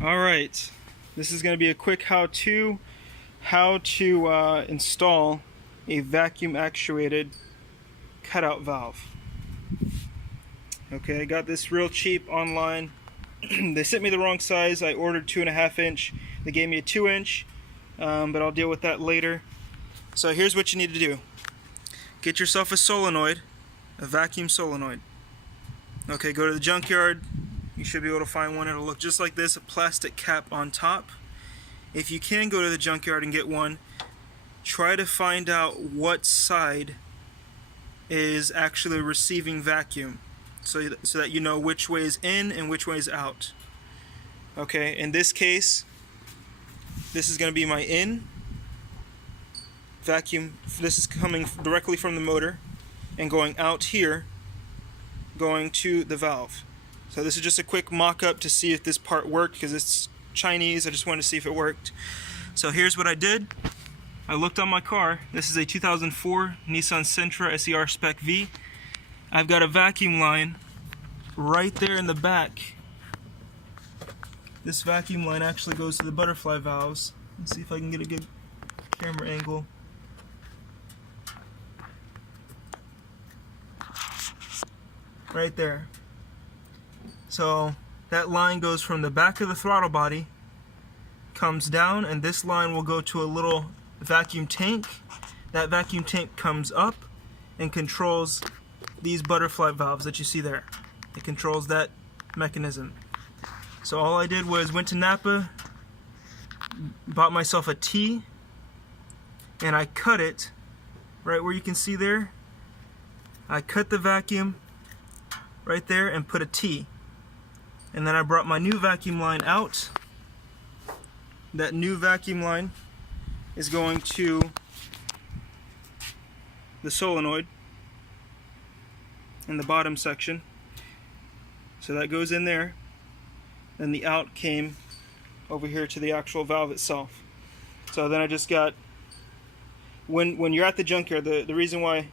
Alright, this is going to be a quick how-to install a vacuum actuated cutout valve. Okay, I got this real cheap online. They sent me the wrong size. I ordered 2.5 inch. They gave me a 2 inch, but I'll deal with that later. So here's what you need to do. Get yourself a solenoid, a vacuum solenoid. Okay, go to the junkyard. You should be able to find one. It'll look just like this, a plastic cap on top. If you can go to the junkyard and get one, try to find out what side is actually receiving vacuum, so that you know which way is in and which way is out. Okay, in this case, this is going to be my in vacuum. This is coming directly from the motor and going out here, going to the valve. So this is just a quick mock-up to see if this part worked, because it's Chinese. I just wanted to see if it worked. So here's what I did. I looked on my car. This is a 2004 Nissan Sentra SER specV. I've got a vacuum line right there in the back. This vacuum line actually goes to the butterfly valves. Let's see if I can get a good camera angle. Right there. So that line goes from the back of the throttle body, comes down, and this line will go to a little vacuum tank. That vacuum tank comes up and controls these butterfly valves that you see there. It controls that mechanism. So all I did was went to Napa, bought myself a T, and I cut it right where you can see there. I cut the vacuum right there and put a T. And then I brought my new vacuum line out. That new vacuum line is going to the solenoid in the bottom section. So that goes in there. Then the out came over here to the actual valve itself. So then I just got, when you're at the junkyard, the reason why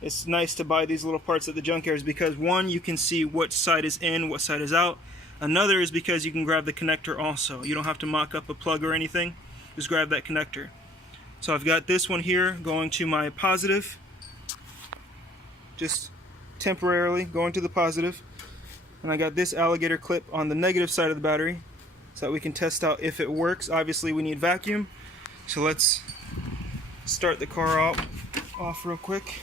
it's nice to buy these little parts at the junkyard is because, one, you can see what side is in, what side is out. Another is because you can grab the connector also. You don't have to mock up a plug or anything. Just grab that connector. So I've got this one here going to my positive. Just temporarily going to the positive. And I got this alligator clip on the negative side of the battery so that we can test out if it works. Obviously we need vacuum. So let's start the car off real quick.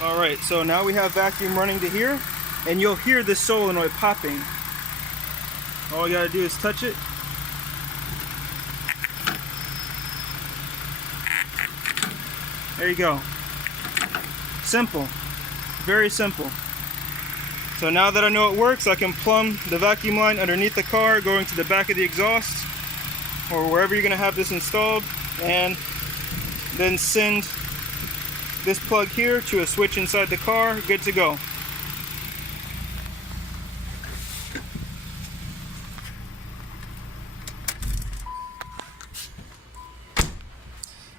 Alright, so now we have vacuum running to here, and you'll hear this solenoid popping. All you gotta do is touch it. There you go. Simple. Very simple. So now that I know it works, I can plumb the vacuum line underneath the car, going to the back of the exhaust, or wherever you're gonna have this installed, and then send this plug here to a switch inside the car. Good to go.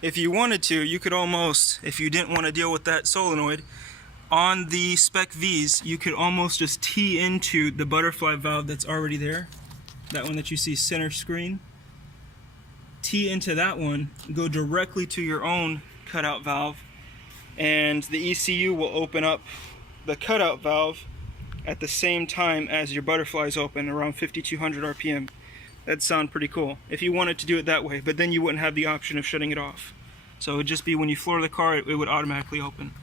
If you wanted to, you could almost, if you didn't want to deal with that solenoid, on the specVs, you could almost just tee into the butterfly valve that's already there. That one that you see center screen. Tee into that one, go directly to your own cutout valve, and the ECU will open up the cutout valve at the same time as your butterflies open, around 5200 RPM. That'd sound pretty cool if you wanted to do it that way, but then you wouldn't have the option of shutting it off. So it would just be when you floor the car, it would automatically open.